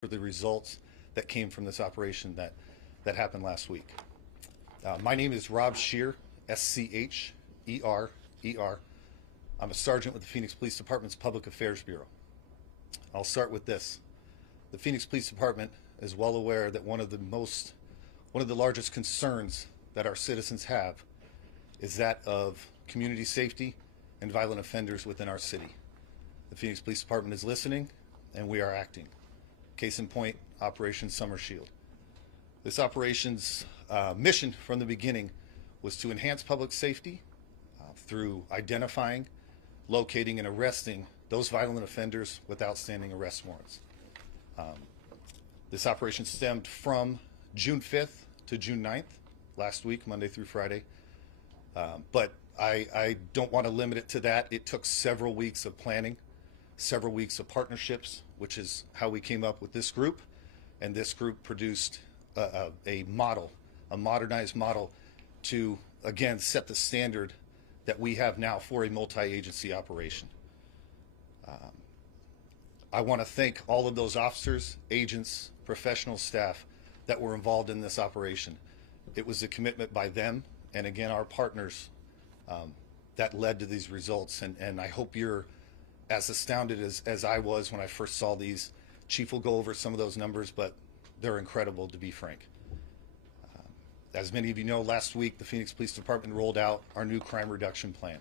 for the results that came from this operation that happened last week. My name is Rob Scheer, S-C-H-E-R-E-R. I'm a sergeant with the Phoenix Police Department's Public Affairs Bureau. I'll start with this. The Phoenix Police Department is well aware that one of the largest concerns that our citizens have is that of community safety and violent offenders within our city. The Phoenix Police Department is listening, and we are acting. Case in point, Operation Summer Shield. This operation's mission from the beginning was to enhance public safety through identifying, locating, and arresting those violent offenders with outstanding arrest warrants. This operation stemmed from June 5th to June 9th, last week, Monday through Friday. But I don't want to limit it to that. It took several weeks of planning, several weeks of partnerships, which is how we came up with this group. And this group produced a model, a modernized model to, again, set the standard that we have now for a multi-agency operation. I want to thank all of those officers, agents, professional staff that were involved in this operation. It was a commitment by them and, again, our partners that led to these results. And I hope you're as astounded as I was when I first saw these. Chief will go over some of those numbers, but they're incredible, to be frank. As many of you know, last week the Phoenix Police Department rolled out our new crime reduction plan.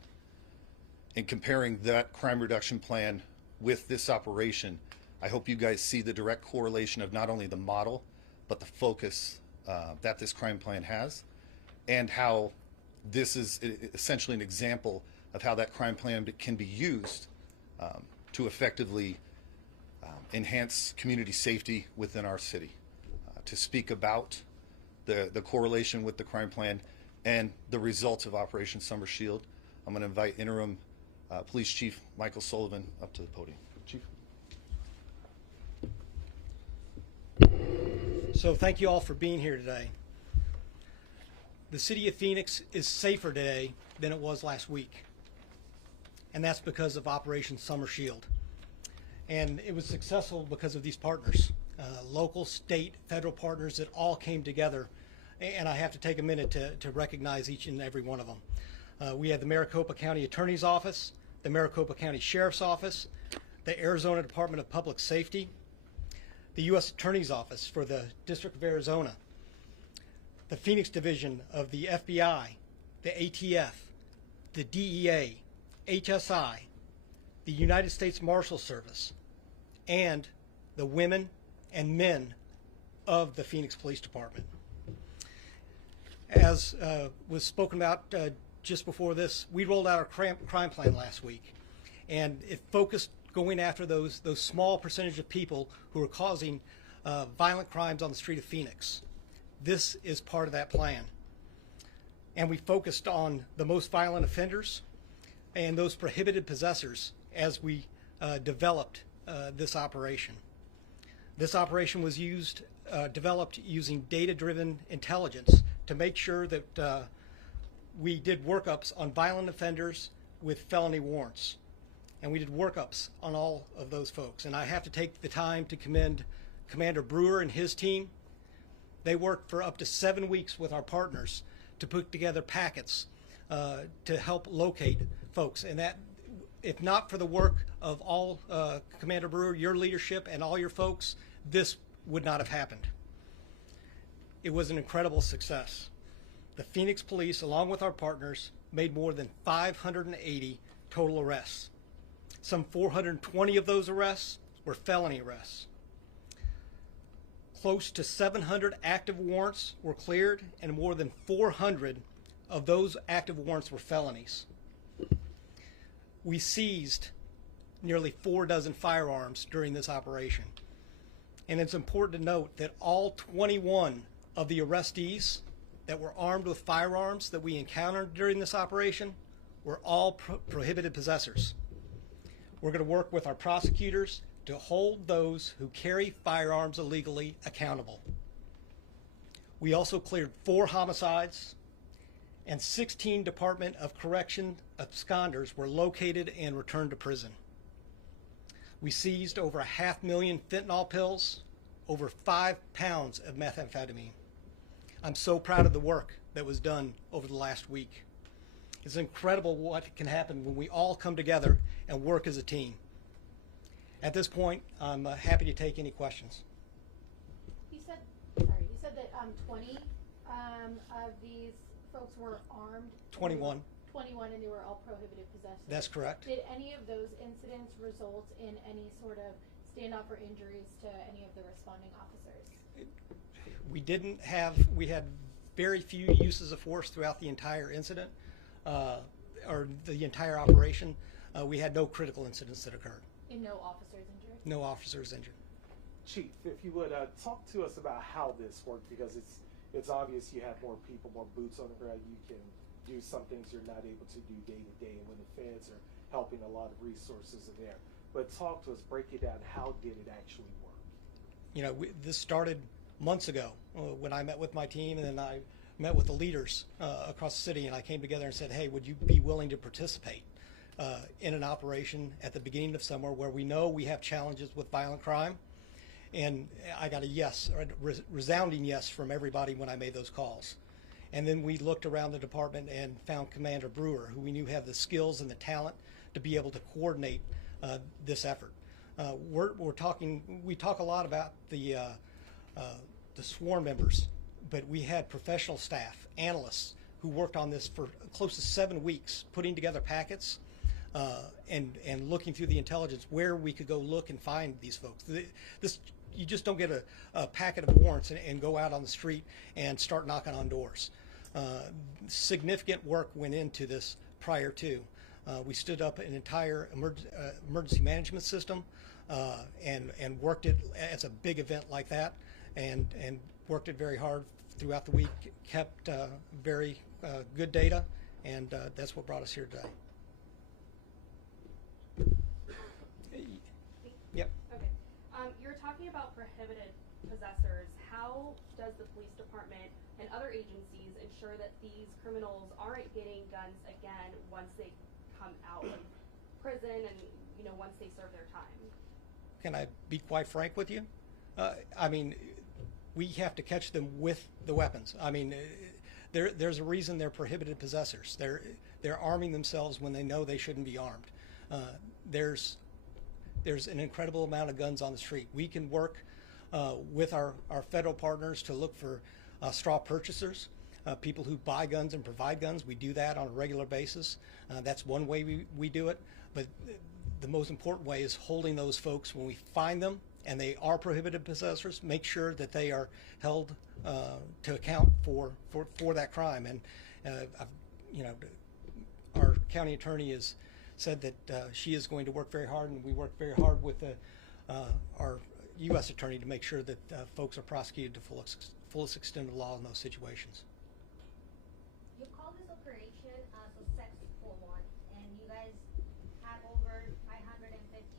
In comparing that crime reduction plan with this operation, I hope you guys see the direct correlation of not only the model, but the focus that this crime plan has, and how this is essentially an example of how that crime plan can be used to effectively enhance community safety within our city. To speak about the correlation with the crime plan and the results of Operation Summer Shield, I'm going to invite Interim Police Chief Michael Sullivan up to the podium. Chief. So thank you all for being here today. The city of Phoenix is safer today than it was last week, and that's because of Operation Summer Shield. And it was successful because of these partners, local, state, federal partners that all came together. And I have to take a minute to recognize each and every one of them. We had the Maricopa County Attorney's Office, the Maricopa County Sheriff's Office, the Arizona Department of Public Safety, the U.S. Attorney's Office for the District of Arizona, the Phoenix Division of the FBI, the ATF, the DEA, HSI, the United States Marshal Service, and the women and men of the Phoenix Police Department. As was spoken about just before this, we rolled out our crime plan last week, and it focused going after those small percentage of people who are causing violent crimes on the street of Phoenix. This is part of that plan. And we focused on the most violent offenders and those prohibited possessors as we developed this operation. This operation was developed using data-driven intelligence to make sure that we did workups on violent offenders with felony warrants. And we did workups on all of those folks. And I have to take the time to commend Commander Brewer and his team. They worked for up to 7 weeks with our partners to put together packets to help locate folks. And that, if not for the work of all Commander Brewer, your leadership, and all your folks, this would not have happened. It was an incredible success. The Phoenix Police, along with our partners, made more than 580 total arrests. Some 420 of those arrests were felony arrests. Close to 700 active warrants were cleared, and more than 400 of those active warrants were felonies. We seized nearly 4 dozen firearms during this operation. And it's important to note that all 21 of the arrestees that were armed with firearms that we encountered during this operation were all prohibited possessors. We're going to work with our prosecutors to hold those who carry firearms illegally accountable. We also cleared 4 homicides, and 16 Department of Correction absconders were located and returned to prison. We seized over 500,000 fentanyl pills, over 5 pounds of methamphetamine. I'm so proud of the work that was done over the last week. It's incredible what can happen when we all come together and work as a team. At this point, I'm happy to take any questions. You said that 20 of these folks were armed. 21. 21, and they were all prohibited possessors. That's correct. Did any of those incidents result in any sort of standoff or injuries to any of the responding officers? We had very few uses of force throughout the entire incident, or the entire operation. We had no critical incidents that occurred. And no officers injured? No officers injured. Chief, if you would talk to us about how this worked, because it's obvious you have more people, more boots on the ground. You can do some things you're not able to do day to day, and when the feds are helping, a lot of resources are there. But talk to us, break it down. How did it actually work? You know, this started months ago when I met with my team, and then I met with the leaders across the city, and I came together and said, hey, would you be willing to participate in an operation at the beginning of summer where we know we have challenges with violent crime? And I got a yes, or a resounding yes from everybody when I made those calls. And then we looked around the department and found Commander Brewer, who we knew had the skills and the talent to be able to coordinate this effort. We talk a lot about the sworn members, but we had professional staff, analysts, who worked on this for close to 7 weeks, putting together packets and looking through the intelligence where we could go look and find these folks. You just don't get a packet of warrants and go out on the street and start knocking on doors. Significant work went into this prior to. We stood up an entire emergency management system and worked it as a big event like that, and worked it very hard throughout the week, kept very good data, and that's what brought us here today. Yep. Okay. You're talking about prohibited possessors. How does the police department and other agencies ensure that these criminals aren't getting guns again once they come out of prison and, you know, once they serve their time? Can I be quite frank with you? I mean, we have to catch them with the weapons. I mean, there's a reason they're prohibited possessors. They're arming themselves when they know they shouldn't be armed. There's an incredible amount of guns on the street. We can work with our federal partners to look for straw purchasers, people who buy guns and provide guns. We do that on a regular basis. That's one way we do it. But the most important way is holding those folks when we find them and they are prohibited possessors. Make sure that they are held to account for that crime. And you know, our county attorney has said that she is going to work very hard, and we work very hard with our U.S. attorney to make sure that folks are prosecuted to fullest extent of the law in those situations. You call this operation a successful one, and you guys had over 550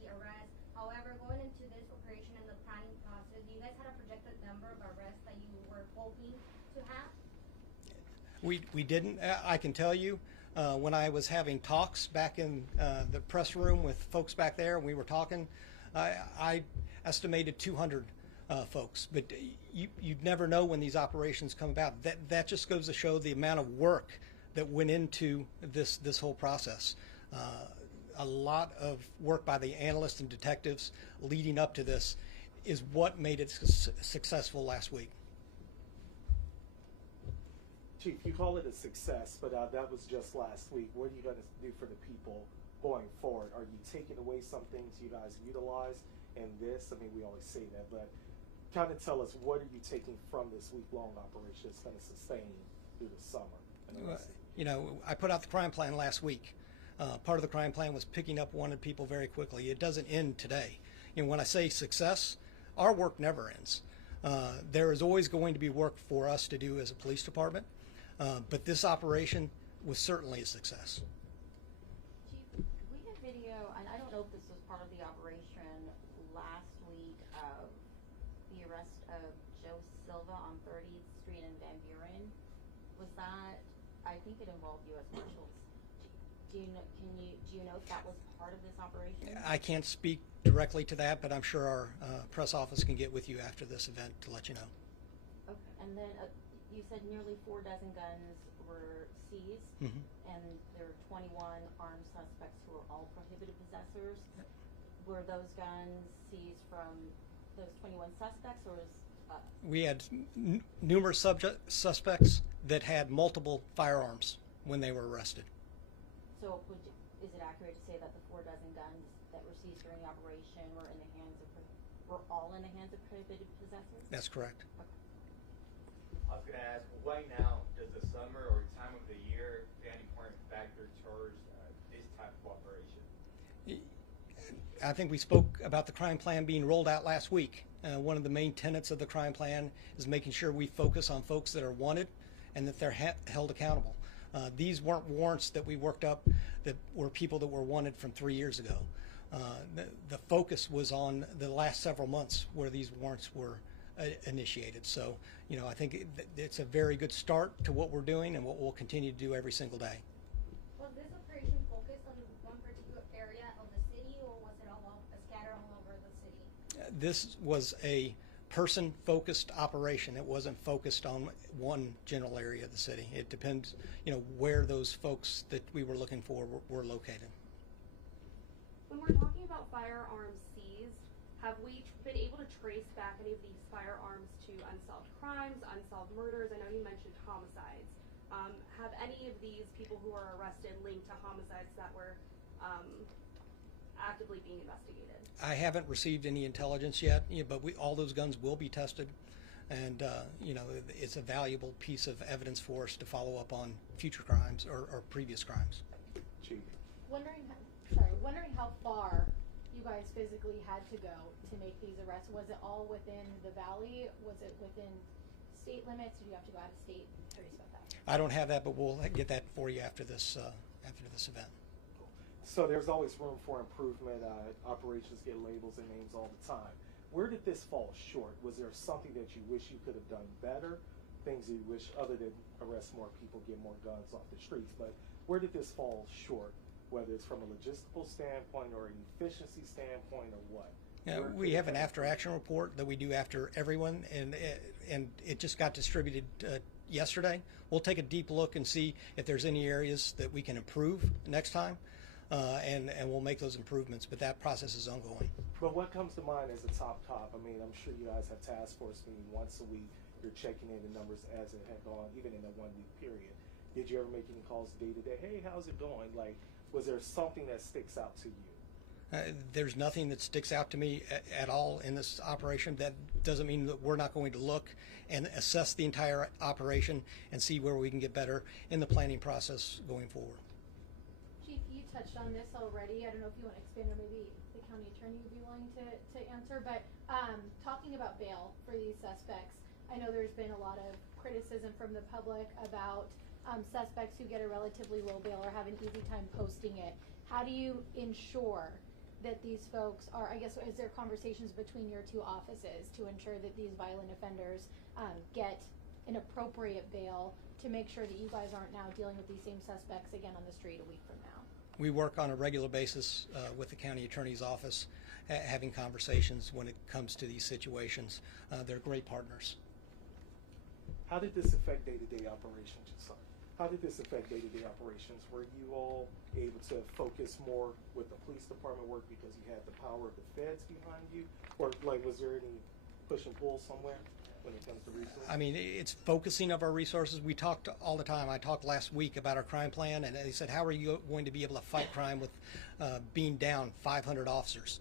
arrests. However, going into this operation and the planning process, you guys had a projected number of arrests that you were hoping to have? We didn't. I can tell you, when I was having talks back in the press room with folks back there, and we were talking, I estimated 200 folks. But you'd never know when these operations come about. That just goes to show the amount of work that went into this whole process. A lot of work by the analysts and detectives leading up to this is what made it successful last week. Chief, you call it a success, but that was just last week. What are you going to do for the people going forward? Are you taking away some things you guys utilize in this? I mean, we always say that, but kind of tell us, what are you taking from this week-long operation that's going to sustain through the summer? You know, I put out the crime plan last week. Part of the crime plan was picking up wanted people very quickly. It doesn't end today. You know, when I say success, our work never ends. There is always going to be work for us to do as a police department. But this operation was certainly a success. Chief, we had video, and I don't know if this was part of the operation last week, of the arrest of Joe Silva on 30th Street in Van Buren. Was that, I think it involved U.S. Marshals. Do you know if that was part of this operation? I can't speak directly to that, but I'm sure our press office can get with you after this event to let you know. Okay. And then you said nearly 4 dozen guns were seized, Mhm. and there were 21 armed suspects who were all prohibited possessors. Were those guns seized from those 21 suspects, or was We had numerous suspects that had multiple firearms when they were arrested. so? Is it accurate to say that the 4 dozen guns that were seized during the operation were were all in the hands of prohibited possessors? That's correct. I was going to ask, why now does the summer or time of the year play an important factor towards this type of operation? I think we spoke about the crime plan being rolled out last week. One of the main tenets of the crime plan is making sure we focus on folks that are wanted and that they're held accountable. These weren't warrants that we worked up that were people that were wanted from 3 years ago. The focus was on the last several months where these warrants were initiated. So, I think it's a very good start to what we're doing and what we'll continue to do every single day. Was this operation focused on one particular area of the city, or was it all scattered all over the city? This was a person-focused operation. It wasn't focused on one general area of the city. It depends, where those folks that we were looking for were located. When we're talking about firearms seized, have we been able to trace back any of these firearms to unsolved crimes, unsolved murders? I know you mentioned homicides. Have any of these people who are arrested linked to homicides that were actively being investigated? I haven't received any intelligence yet, but all those guns will be tested, and it's a valuable piece of evidence for us to follow up on future crimes or previous crimes. Chief. Wondering how far you guys physically had to go to make these arrests. Was it all within the valley? Was it within state limits? Did you have to go out of state? Curious about that. I don't have that, but we'll get that for you after this event. So there's always room for improvement. Operations get labels and names all the time. Where did this fall short? Was there something that you wish you could have done better? Things you wish, other than arrest more people, get more guns off the streets, but where did this fall short? Whether it's from a logistical standpoint or an efficiency standpoint or what? We have an after-action report that we do after everyone, and it just got distributed yesterday. We'll take a deep look and see if there's any areas that we can improve next time, and we'll make those improvements, but that process is ongoing. But what comes to mind as a top? I mean, I'm sure you guys have task force meeting once a week. You're checking in the numbers as it had gone, even in a 1 week period. Did you ever make any calls day to day? Hey, how's it going? Like, was there something that sticks out to you? There's nothing that sticks out to me at all in this operation. That doesn't mean that we're not going to look and assess the entire operation and see where we can get better in the planning process going forward. Chief, you touched on this already. I don't know if you want to expand, or maybe the county attorney would be willing to answer, but talking about bail for these suspects, I know there's been a lot of criticism from the public about suspects who get a relatively low bail or have an easy time posting it. How do you ensure that these folks are, I guess, is there conversations between your two offices to ensure that these violent offenders get an appropriate bail to make sure that you guys aren't now dealing with these same suspects again on the street a week from now? We work on a regular basis with the county attorney's office, having conversations when it comes to these situations. They're great partners. How did this affect day-to-day operations, son? How did this affect day-to-day operations? Were you all able to focus more with the police department work because you had the power of the feds behind you? Or, like, was there any push and pull somewhere when it comes to resources? I mean, it's focusing of our resources. We talked all the time. I talked last week about our crime plan, and they said, how are you going to be able to fight crime with being down 500 officers?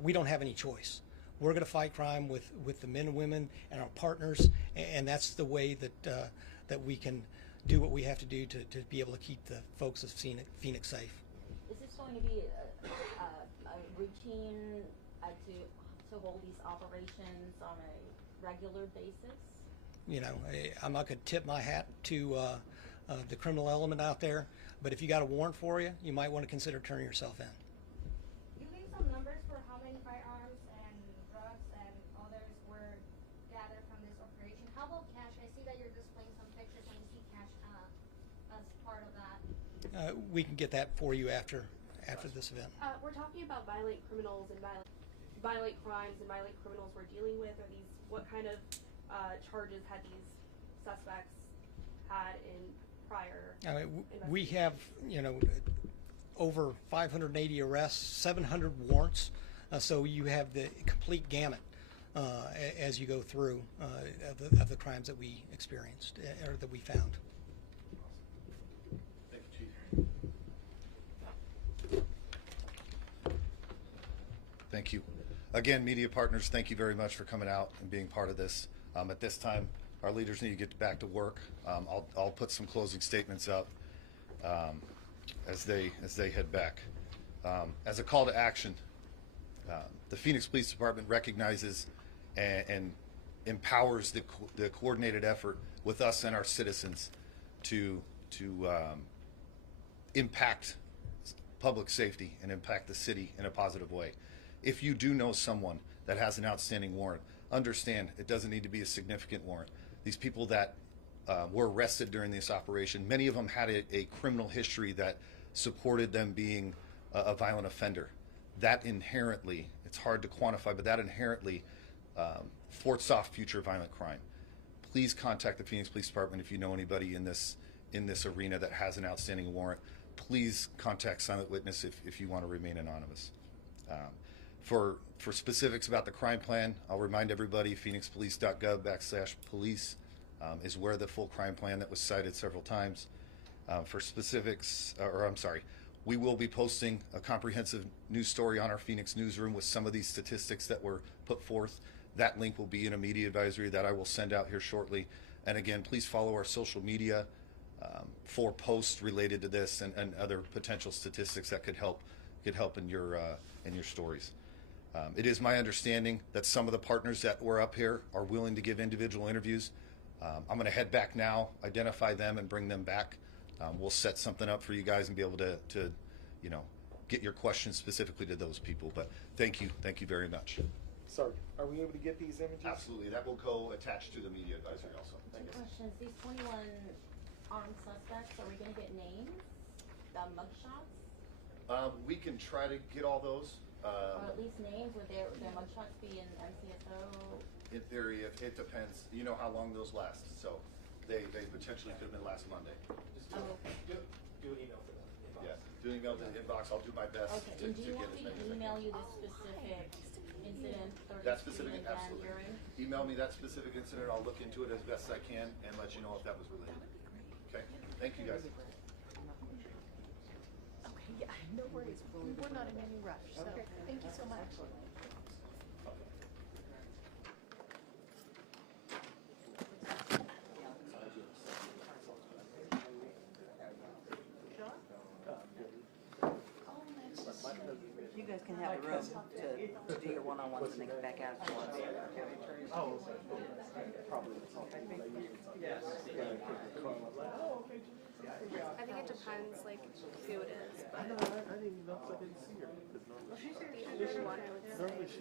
We don't have any choice. We're going to fight crime with the men and women and our partners, and that's the way that we can do what we have to do to be able to keep the folks of Phoenix safe. Is this going to be a routine to hold these operations on a regular basis? I'm not going to tip my hat to the criminal element out there, but if you got a warrant for you, you might want to consider turning yourself in. You gave some numbers for how many firearms and drugs and others were gathered from this operation. How about cash? I see that you're displaying some pictures and you see cash as part of that. We can get that for you after this event. We're talking about violent criminals and violent crimes and violent criminals we're dealing with. Are these, what kind of charges had these suspects had in prior? We have, over 580 arrests, 700 warrants. So you have the complete gamut as you go through of the crimes that we experienced or that we found. Thank you, Chief. Thank you. Again, media partners, thank you very much for coming out and being part of this. At this time, our leaders need to get back to work. I'll put some closing statements up as they head back. As a call to action, the Phoenix Police Department recognizes and empowers the coordinated effort with us and our citizens to impact public safety and impact the city in a positive way. If you do know someone that has an outstanding warrant, understand it doesn't need to be a significant warrant. These people that were arrested during this operation, many of them had a criminal history that supported them being a violent offender. That inherently, it's hard to quantify, but that inherently thwarts off future violent crime. Please contact the Phoenix Police Department if you know anybody in this arena that has an outstanding warrant. Please contact Silent Witness if you want to remain anonymous. For specifics about the crime plan, I'll remind everybody, phoenixpolice.gov/police is where the full crime plan that was cited several times. For specifics, we will be posting a comprehensive news story on our Phoenix newsroom with some of these statistics that were put forth. That link will be in a media advisory that I will send out here shortly. And again, please follow our social media for posts related to this and other potential statistics that could help in your stories. It is my understanding that some of the partners that were up here are willing to give individual interviews. I'm going to head back now, identify them, and bring them back. We'll set something up for you guys and be able to get your questions specifically to those people. But thank you very much. Sir, are we able to get these images? Absolutely, that will go attached to the media advisory also. Two questions. These 21 armed suspects, are we going to get names? The mugshots? We can try to get all those. Or at least names? Would their mugshots be in MCSO? In theory, it depends. You know how long those last. So they potentially could have been last Monday. Oh, okay. Do an email for them. Yeah, do an email to the inbox. I'll do my best Okay, to and do you get want as me many to as I email can. you this specific incident, 32 That specific, and Van absolutely. Buren? Email me that specific incident. I'll look into it as best I can and let you know if that was related. Okay, thank you guys. Okay, yeah, no worries. We're not in any rush, so thank you so much. You guys can have a room to do your one-on-ones and then come back out if you want. Oh, okay. Probably. I think it depends, like, who it is. I didn't even know if I didn't see her. The older one, I would say. Normally she